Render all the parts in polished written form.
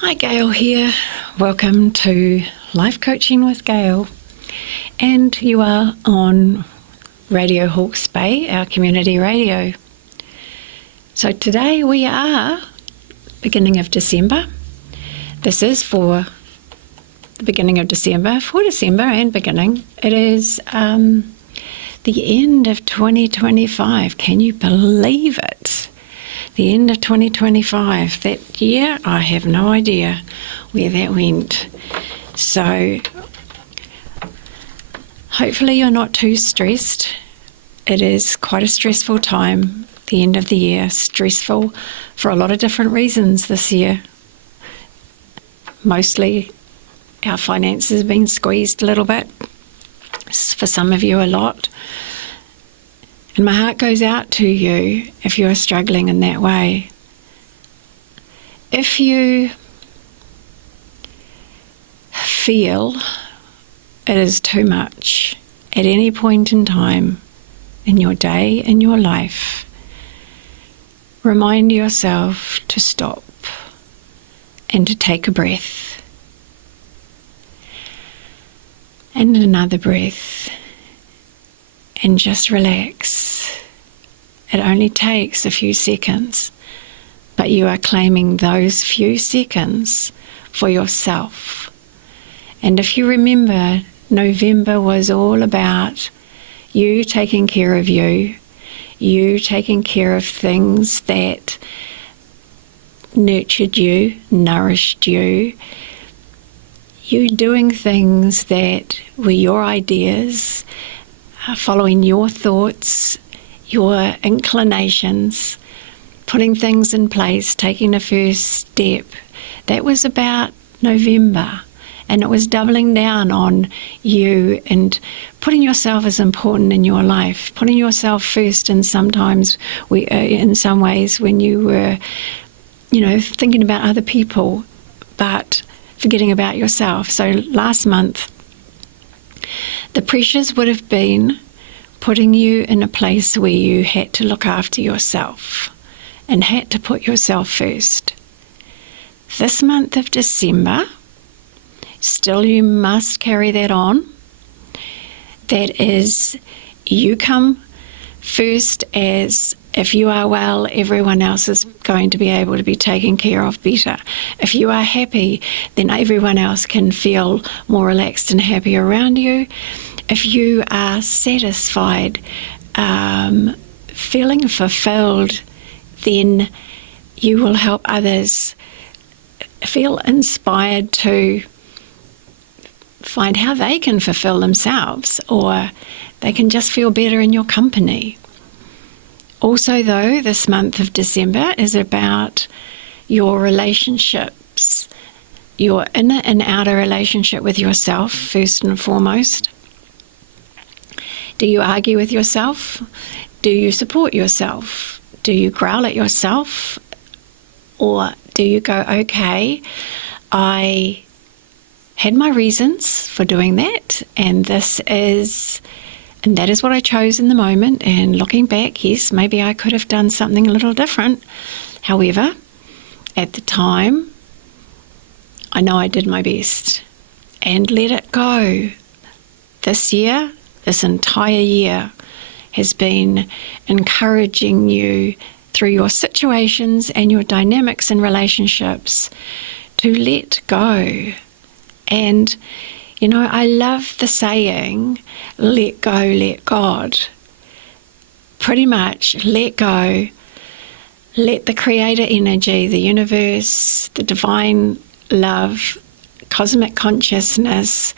Hi, Gail here. Welcome to Life Coaching with Gail. And you are on Radio Hawke's Bay, our community radio. So today we are beginning of December. This is for the beginning of December, for December and beginning. It is the end of 2025. Can you believe it? The end of 2025. That year, I have no idea where that went. So hopefully you're not too stressed. It is quite a stressful time, the end of the year, stressful for a lot of different reasons this year. Mostly our finances have been squeezed a little bit, for some of you a lot. And my heart goes out to you if you're struggling in that way. If you feel it is too much at any point in time in your day, in your life, remind yourself to stop and to take a breath. And another breath. And just relax. It only takes a few seconds, but you are claiming those few seconds for yourself. And if you remember, November was all about you taking care of you taking care of things that nurtured you, nourished you, you doing things that were your ideas, following your thoughts, your inclinations, putting things in place, taking the first step. That was about November, and it was doubling down on you and putting yourself as important in your life, putting yourself first. And sometimes in some ways when you were, thinking about other people, but forgetting about yourself. So last month, the pressures would have been putting you in a place where you had to look after yourself and had to put yourself first. This month of December, still you must carry that on. That is, you come first as if you are well, everyone else is going to be able to be taken care of better. If you are happy, then everyone else can feel more relaxed and happy around you. If you are satisfied, feeling fulfilled, then you will help others feel inspired to find how they can fulfill themselves, or they can just feel better in your company. Also, though, this month of December is about your relationships, your inner and outer relationship with yourself, first and foremost. Do you argue with yourself? Do you support yourself? Do you growl at yourself? Or do you go, okay, I had my reasons for doing that, and that is what I chose in the moment, and looking back, yes, maybe I could have done something a little different. However, at the time, I know I did my best, and let it go. This year, this entire year, has been encouraging you through your situations and your dynamics and relationships to let go. And, I love the saying, let go, let God. Pretty much let go, let the creator energy, the universe, the divine love, cosmic consciousness,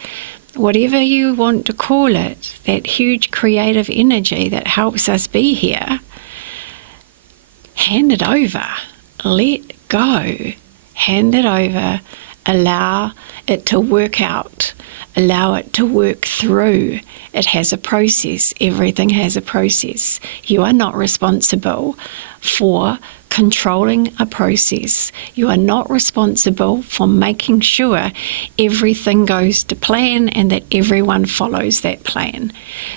whatever you want to call it, that huge creative energy that helps us be here, hand it over, let go, hand it over, allow it to work out, allow it to work through. It has a process. Everything has a process. You are not responsible for controlling a process. You are not responsible for making sure everything goes to plan and that everyone follows that plan.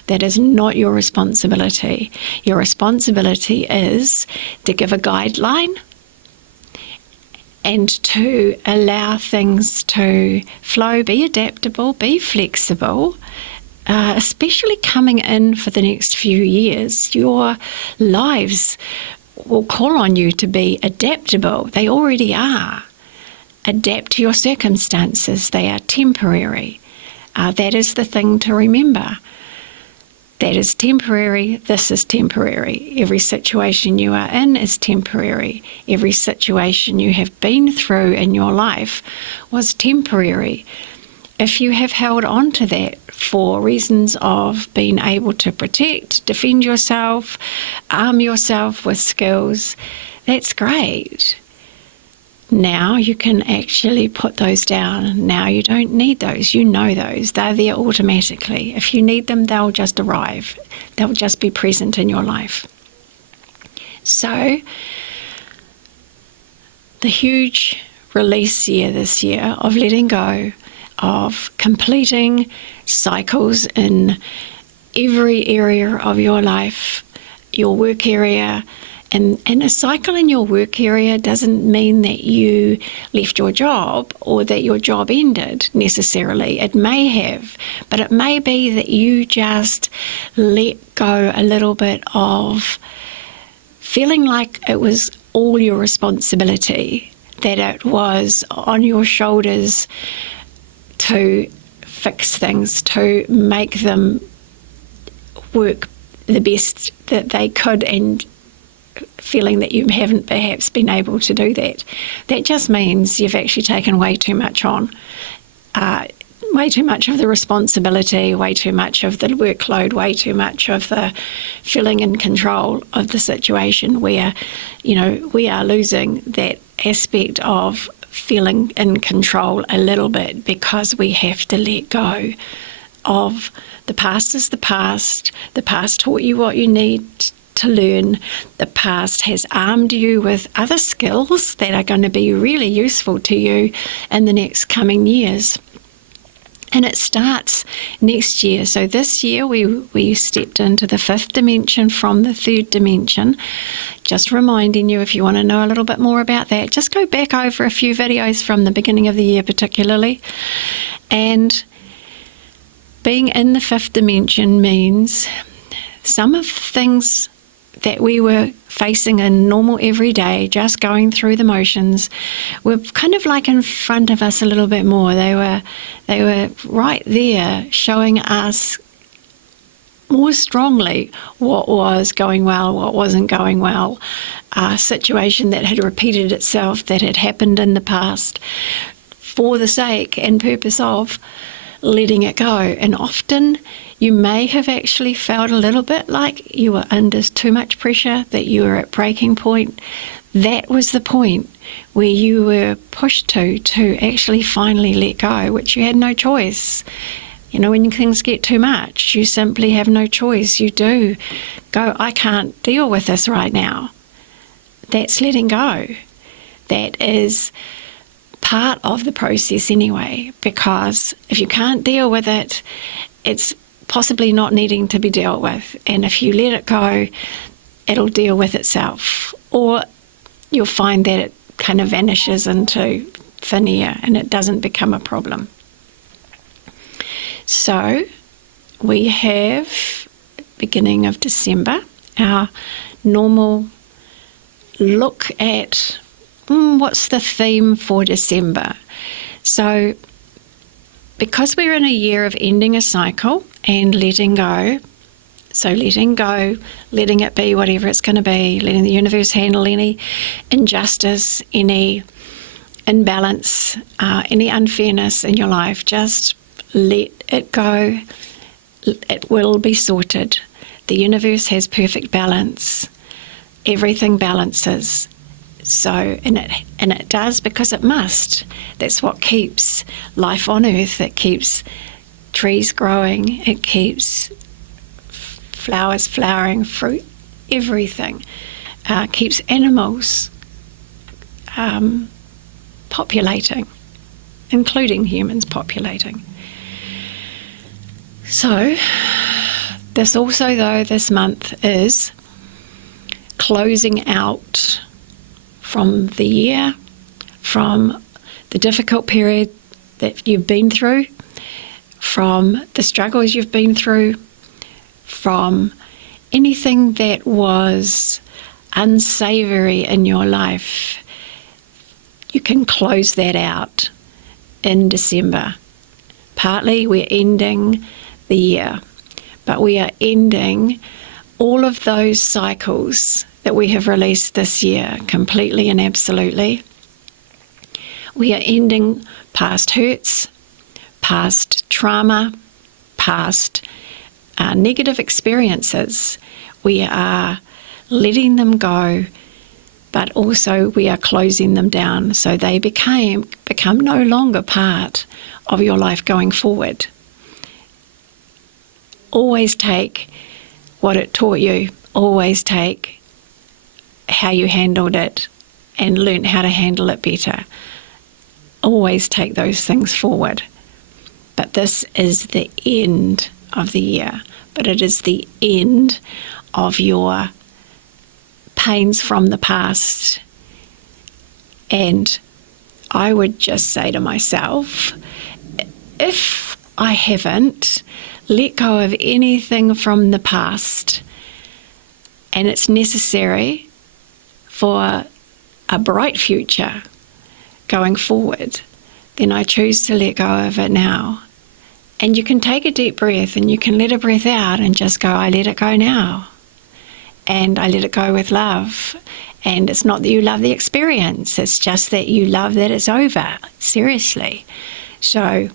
That is not your responsibility. Your responsibility is to give a guideline and to allow things to flow, be adaptable, be flexible, especially coming in for the next few years. Your lives will call on you to be adaptable. They already are. Adapt to your circumstances. They are temporary. That is the thing to remember. That is temporary. This is temporary. Every situation you are in is temporary. Every situation you have been through in your life was temporary. If you have held on to that for reasons of being able to protect, defend yourself, arm yourself with skills, that's great. Now you can actually put those down. Now you don't need those. You know those. They're there automatically. If you need them, they'll just arrive. They'll just be present in your life. So, the huge release year this year of letting go, of completing cycles in every area of your life, your work area. And a cycle in your work area doesn't mean that you left your job or that your job ended necessarily. It may have, but it may be that you just let go a little bit of feeling like it was all your responsibility, that it was on your shoulders to fix things, to make them work the best that they could, and feeling that you haven't perhaps been able to do that. That just means you've actually taken way too much on, way too much of the responsibility, way too much of the workload, way too much of the feeling in control of the situation, where, you know, we are losing that aspect of feeling in control a little bit, because we have to let go of the past. Is the past. The past taught you what you need to learn. The past has armed you with other skills that are going to be really useful to you in the next coming years. And it starts next year. So this year we stepped into the 5th dimension from the 3rd dimension. Just reminding you, if you want to know a little bit more about that, just go back over a few videos from the beginning of the year particularly. And being in the 5th dimension means some of the things that we were facing in normal everyday, just going through the motions, were kind of like in front of us a little bit more. They were right there, showing us more strongly what was going well, what wasn't going well, a situation that had repeated itself, that had happened in the past, for the sake and purpose of letting it go. And often you may have actually felt a little bit like you were under too much pressure, that you were at breaking point. That was the point where you were pushed to actually finally let go, which you had no choice. You know, when things get too much, you simply have no choice. You do go, I can't deal with this right now. That's letting go. That is part of the process anyway, because if you can't deal with it, it's possibly not needing to be dealt with. And if you let it go, it'll deal with itself. Or you'll find that it kind of vanishes into thin air and it doesn't become a problem. So we have, beginning of December, our normal look at what's the theme for December. So because we're in a year of ending a cycle and letting go, so letting go, letting it be whatever it's going to be, letting the universe handle any injustice, any imbalance, any unfairness in your life, just let it go. It will be sorted. The universe has perfect balance. Everything balances. So, and it does because it must. That's what keeps life on earth. It keeps trees growing. It keeps flowers flowering, fruit, everything. Keeps animals populating, including humans populating. So, this also, though, this month is closing out from the year from the difficult period that you've been through, from the struggles you've been through, from anything that was unsavory in your life. You can close that out in December. Partly we're ending the year, but we are ending all of those cycles that we have released this year completely and absolutely. We are ending past hurts, past trauma, past negative experiences. We are letting them go, but also we are closing them down so they become no longer part of your life going forward. Always take what it taught you. Always take how you handled it and learn how to handle it better. Always take those things forward. But this is the end of the year. But it is the end of your pains from the past. And I would just say to myself, if I haven't let go of anything from the past, and it's necessary for a bright future going forward, then I choose to let go of it now. And you can take a deep breath and you can let a breath out and just go, I let it go now. And I let it go with love. And it's not that you love the experience, it's just that you love that it's over, seriously. So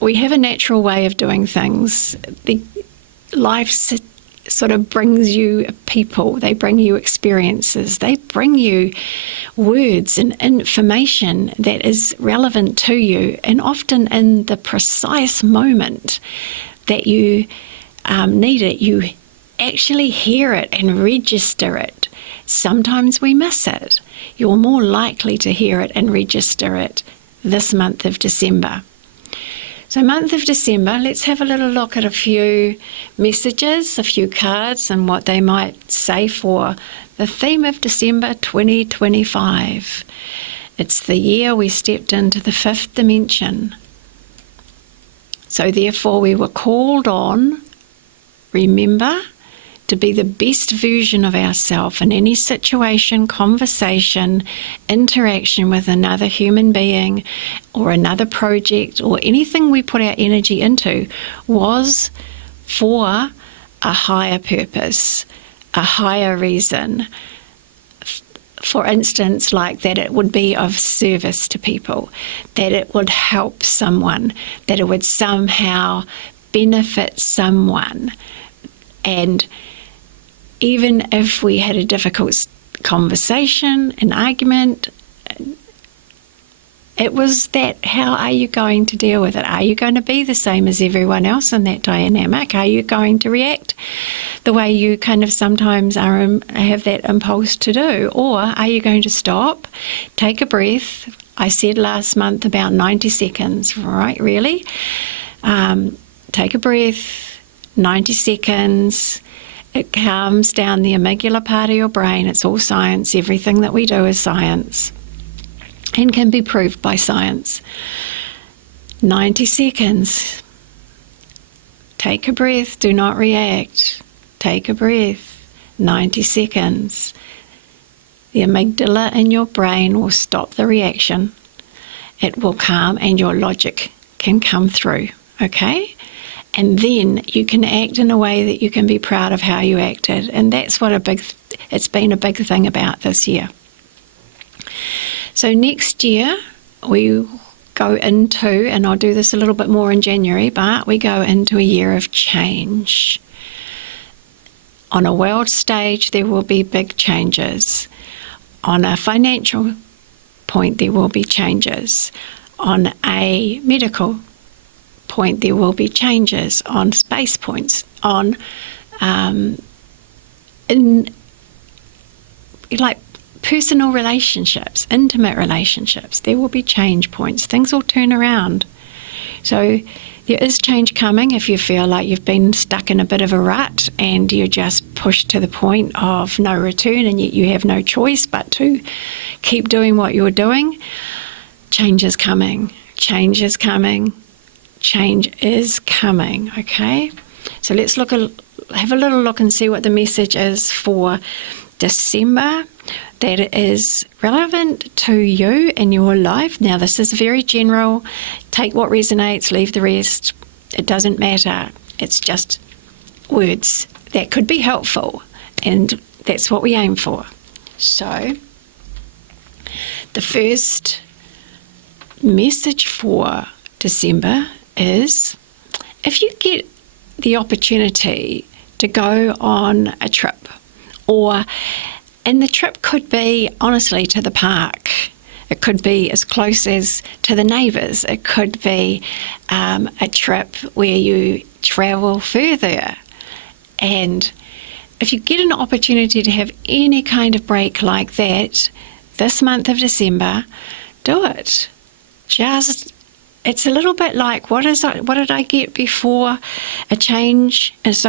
we have a natural way of doing things. Life sort of brings you people, they bring you experiences, they bring you words and information that is relevant to you, and often in the precise moment that you need it, you actually hear it and register it. Sometimes we miss it. You're more likely to hear it and register it this month of December. So month of December, let's have a little look at a few messages, a few cards, and what they might say for the theme of December 2025. It's the year we stepped into the fifth dimension. So therefore we were called on, remember, to be the best version of ourselves in any situation, conversation, interaction with another human being or another project or anything we put our energy into was for a higher purpose, a higher reason. For instance, like that it would be of service to people, that it would help someone, that it would somehow benefit someone. And even if we had a difficult conversation, an argument, it was that, how are you going to deal with it? Are you going to be the same as everyone else in that dynamic? Are you going to react the way you kind of sometimes have that impulse to do? Or are you going to stop, take a breath? I said last month about 90 seconds, right? Really? Take a breath, 90 seconds. It calms down the amygdala part of your brain. It's all science. Everything that we do is science and can be proved by science. 90 seconds. Take a breath. Do not react. Take a breath. 90 seconds. The amygdala in your brain will stop the reaction. It will calm and your logic can come through. Okay? And then you can act in a way that you can be proud of how you acted. And that's what it's been a big thing about this year. So next year we go into, and I'll do this a little bit more in January, but we go into a year of change. On a world stage, there will be big changes. On a financial point, there will be changes. On a medical point, there will be changes. On space points, on in like personal relationships, intimate relationships, there will be change points. Things will turn around. So there is change coming if you feel like you've been stuck in a bit of a rut and you're just pushed to the point of no return and yet you have no choice but to keep doing what you're doing. Change is coming. Change is coming. Change is coming, okay? So let's have a little look and see what the message is for December that is relevant to you in your life. Now, this is very general. Take what resonates, leave the rest. It doesn't matter. It's just words that could be helpful, and that's what we aim for. So, the first message for December is if you get the opportunity to go on a trip, and the trip could be, honestly, to the park. It could be as close as to the neighbours. It could be a trip where you travel further. And if you get an opportunity to have any kind of break like that this month of December, do it. It's a little bit like, what did I get before? A change is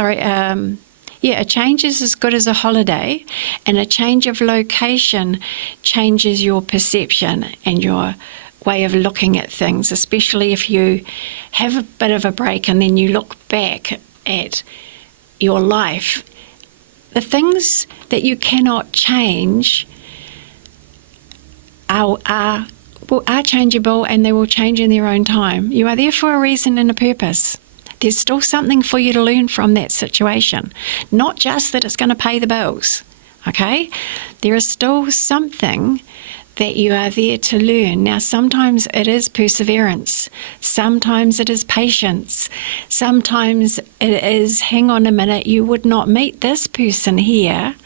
as good as a holiday, and a change of location changes your perception and your way of looking at things, especially if you have a bit of a break and then you look back at your life. The things that you cannot change are changeable, and they will change in their own time. You are there for a reason and a purpose. There's still something for you to learn from that situation. Not just that it's going to pay the bills, okay? There is still something that you are there to learn. Now, sometimes it is perseverance. Sometimes it is patience. Sometimes it is, hang on a minute, you would not meet this person here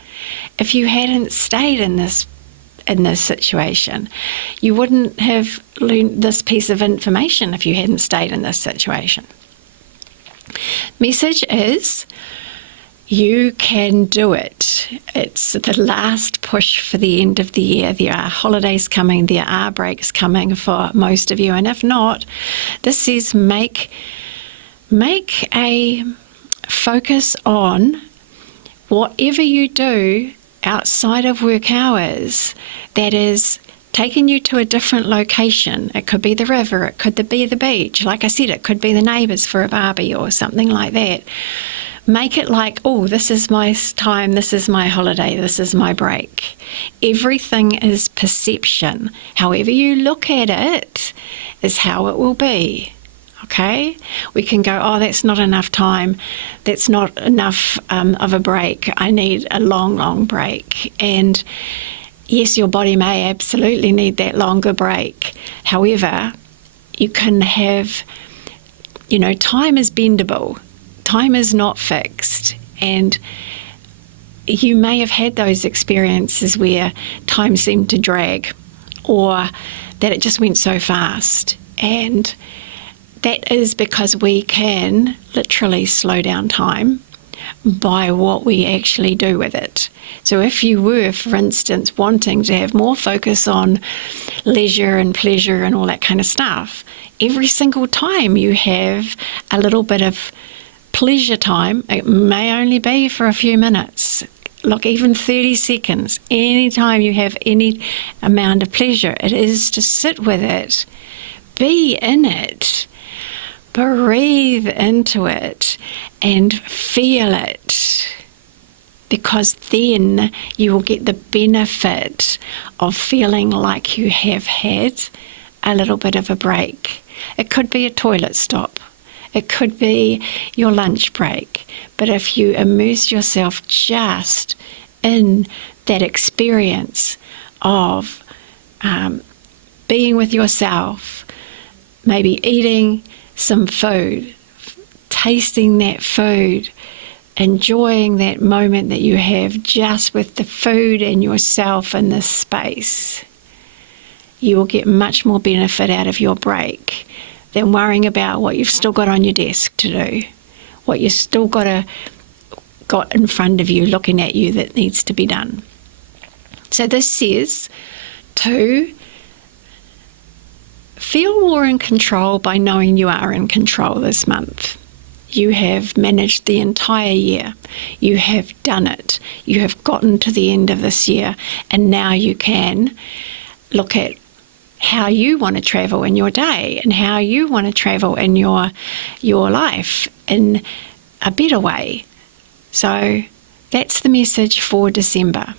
if you hadn't stayed in this situation. You wouldn't have learned this piece of information if you hadn't stayed in this situation. Message is, you can do it. It's the last push for the end of the year. There are holidays coming, there are breaks coming for most of you, and if not, this says make a focus on whatever you do outside of work hours that is taking you to a different location. It could be the river, it could be the beach. Like I said, it could be the neighbours for a barbie or something like that. Make it like, oh, this is my time, this is my holiday, this is my break. Everything is perception. However you look at it is how it will be. Okay? We can go, oh, that's not enough time. That's not enough of a break. I need a long, long break. And yes, your body may absolutely need that longer break. However, you can have, time is bendable. Time is not fixed. And you may have had those experiences where time seemed to drag, or that it just went so fast. And that is because we can literally slow down time by what we actually do with it. So if you were, for instance, wanting to have more focus on leisure and pleasure and all that kind of stuff, every single time you have a little bit of pleasure time, it may only be for a few minutes. Look, even 30 seconds, anytime you have any amount of pleasure, it is to sit with it, be in it, breathe into it and feel it, because then you will get the benefit of feeling like you have had a little bit of a break. It could be a toilet stop. It could be your lunch break. But if you immerse yourself just in that experience of being with yourself, maybe eating some food, tasting that food, enjoying that moment that you have just with the food and yourself in this space, you will get much more benefit out of your break than worrying about what you've still got on your desk to do, what you've still got in front of you looking at you that needs to be done. So this says to feel more in control by knowing you are in control this month. You have managed the entire year. You have done it. You have gotten to the end of this year, and now you can look at how you want to travel in your day and how you want to travel in your life in a better way. So that's the message for December.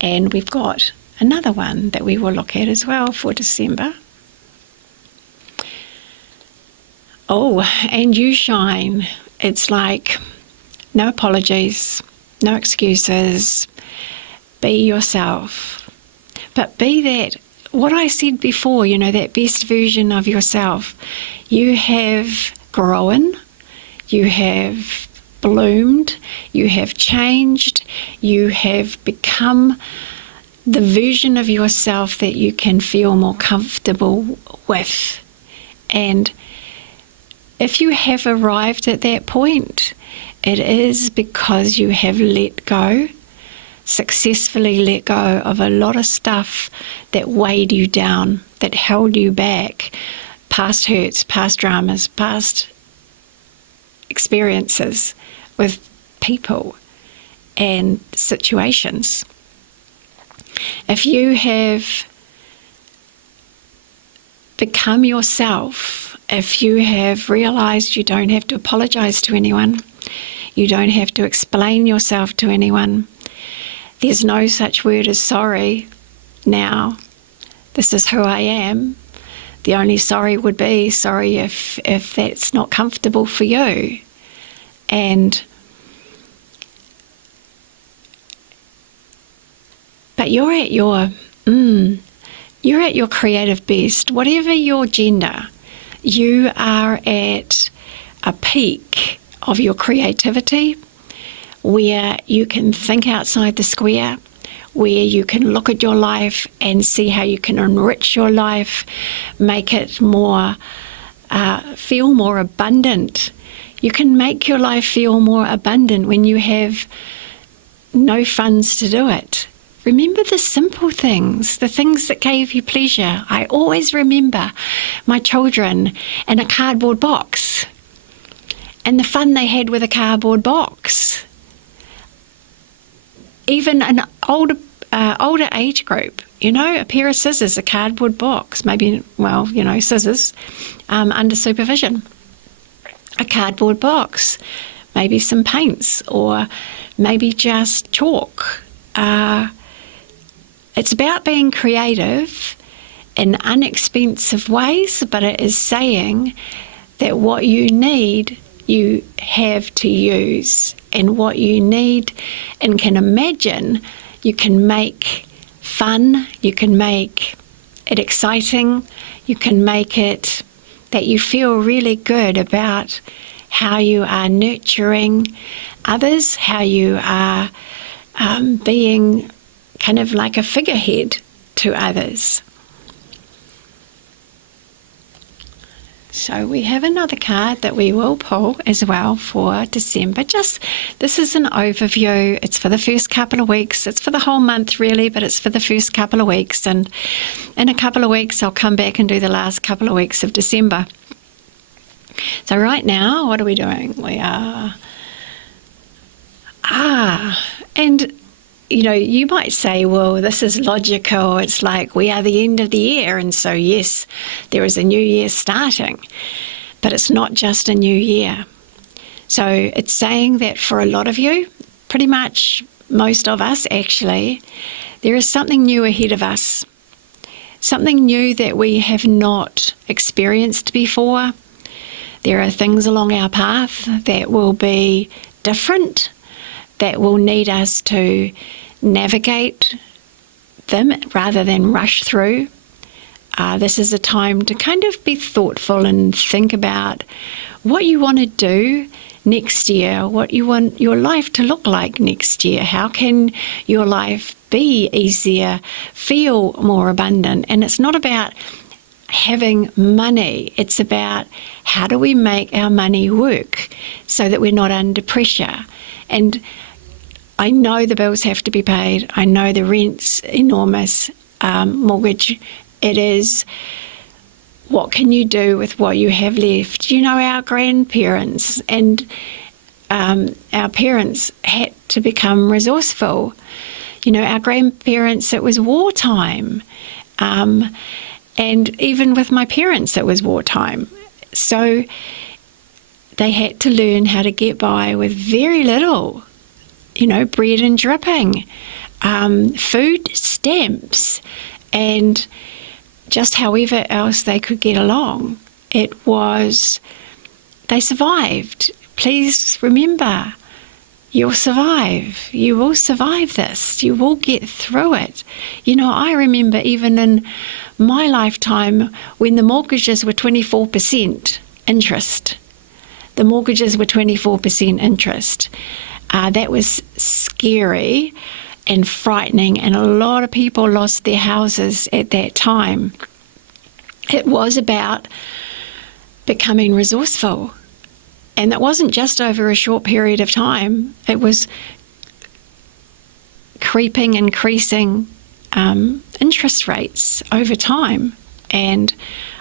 And we've got another one that we will look at as well for December. Oh, and you shine. It's like no apologies, no excuses. Be yourself. But be that, what I said before, that best version of yourself. You have grown, you have bloomed, you have changed, you have become the version of yourself that you can feel more comfortable with. And if you have arrived at that point, it is because you have let go, successfully let go of a lot of stuff that weighed you down, that held you back, past hurts, past dramas, past experiences with people and situations. If you have become yourself, if you have realized you don't have to apologize to anyone, you don't have to explain yourself to anyone, there's no such word as sorry now. This is who I am. The only sorry would be sorry if that's not comfortable for you. But you're at your creative best. Whatever your gender, you are at a peak of your creativity where you can think outside the square, where you can look at your life and see how you can enrich your life, make it more, feel more abundant. You can make your life feel more abundant when you have no funds to do it. Remember the simple things, the things that gave you pleasure. I always remember my children and a cardboard box and the fun they had with a cardboard box. Even an older age group, a pair of scissors, a cardboard box, maybe, scissors under supervision, a cardboard box, maybe some paints or maybe just chalk. It's about being creative in inexpensive ways, but it is saying that what you need, you have to use, and what you need and can imagine, you can make fun, you can make it exciting, you can make it that you feel really good about how you are nurturing others, how you are being kind of like a figurehead to others. So we have another card that we will pull as well for December. This is an overview. It's for the first couple of weeks. It's for the whole month really, but it's for the first couple of weeks. And in a couple of weeks, I'll come back and do the last couple of weeks of December. So right now, what are we doing? We are... and you might say, well, this is logical. It's like we are the end of the year. And so, yes, there is a new year starting. But it's not just a new year. So it's saying that for a lot of you, pretty much most of us actually, there is something new ahead of us. Something new that we have not experienced before. There are things along our path that will be different, that will need us to navigate them rather than rush through. This is a time to kind of be thoughtful and think about what you want to do next year, what you want your life to look like next year. How can your life be easier, feel more abundant? And it's not about having money. It's about how do we make our money work so that we're not under pressure. And I know the bills have to be paid. I know the rent's enormous, mortgage. It is what can you do with what you have left? You know, our grandparents and our parents had to become resourceful. You know, our grandparents, it was wartime. And even with my parents, it was wartime. So they had to learn how to get by with very little, you know, bread and dripping, food stamps, and just however else they could get along. They survived. Please remember, you'll survive. You will survive this. You will get through it. You know, I remember even in my lifetime when the mortgages were 24% interest. The mortgages were 24% interest. That was scary and frightening, and a lot of people lost their houses at that time. It was about becoming resourceful. And it wasn't just over a short period of time. It was increasing interest rates over time. And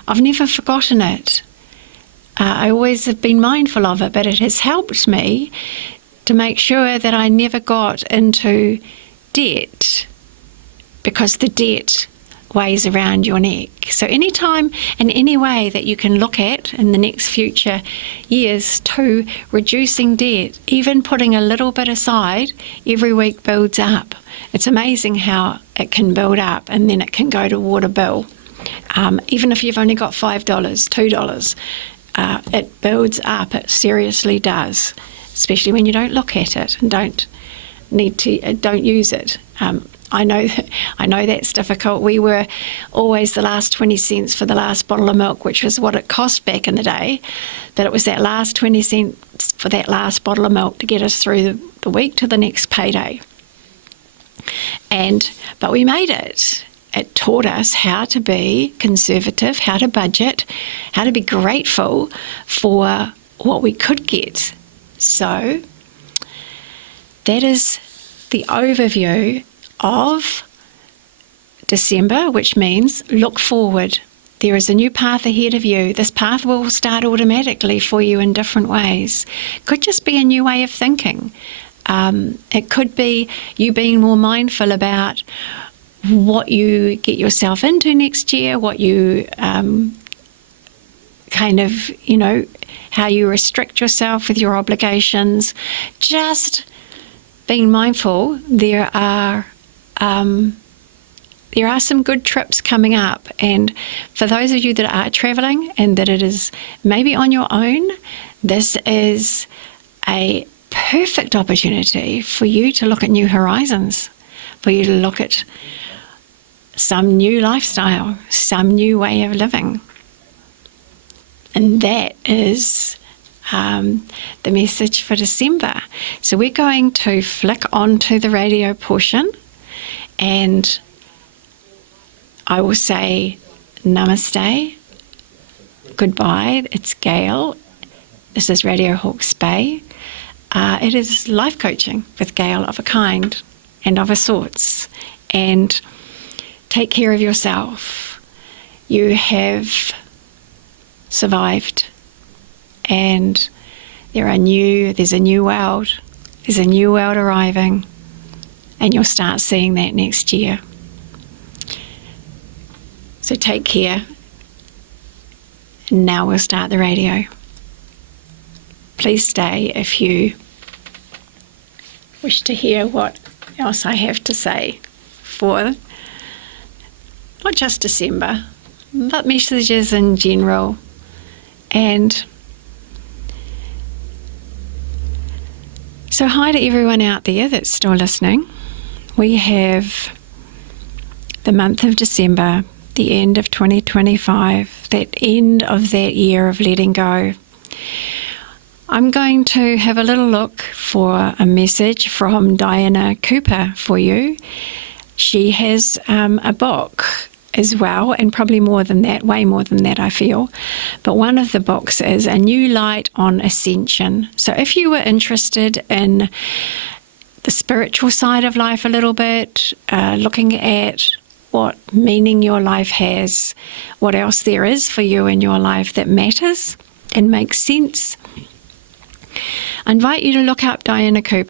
I've never forgotten it. I always have been mindful of it, but it has helped me to make sure that I never got into debt, because the debt weighs around your neck. So anytime and any way that you can look at in the next future years to reducing debt, even putting a little bit aside every week builds up. It's amazing how it can build up, and then it can go toward a bill. Even if you've only got $5, $2, it builds up. It seriously does, especially when you don't look at it and don't use it. I know that's difficult. We were always the last 20 cents for the last bottle of milk, which was what it cost back in the day. But it was that last 20 cents for that last bottle of milk to get us through the week to the next payday. But we made it. It taught us how to be conservative, how to budget, how to be grateful for what we could get. So that is the overview of December, which means look forward. There is a new path ahead of you. This path will start automatically for you in different ways. It could just be a new way of thinking. It could be you being more mindful about what you get yourself into next year, what you how you restrict yourself with your obligations. Just being mindful. There are some good trips coming up, and for those of you that are travelling and that it is maybe on your own, this is a perfect opportunity for you to look at new horizons, for you to look at some new lifestyle, some new way of living. And that is the message for December. So we're going to flick onto the radio portion, and I will say namaste, goodbye. It's Gail. This is Radio Hawke's Bay. It is life coaching with Gail of a kind and of a sorts. And take care of yourself. You have survived, and there's a new world. There's a new world arriving, and you'll start seeing that next year. So take care. And now we'll start the radio. Please stay if you wish to hear what else I have to say for not just December, but messages in general. And so hi to everyone out there that's still listening. We have the month of December, the end of 2025, that end of that year of letting go. I'm going to have a little look for a message from Diana Cooper for you. She has a book as well, and probably more than that, way more than that, I feel. But one of the books is A New Light on Ascension. So if you were interested in the spiritual side of life a little bit, looking at what meaning your life has, what else there is for you in your life that matters and makes sense, I invite you to look up Diana Cooper.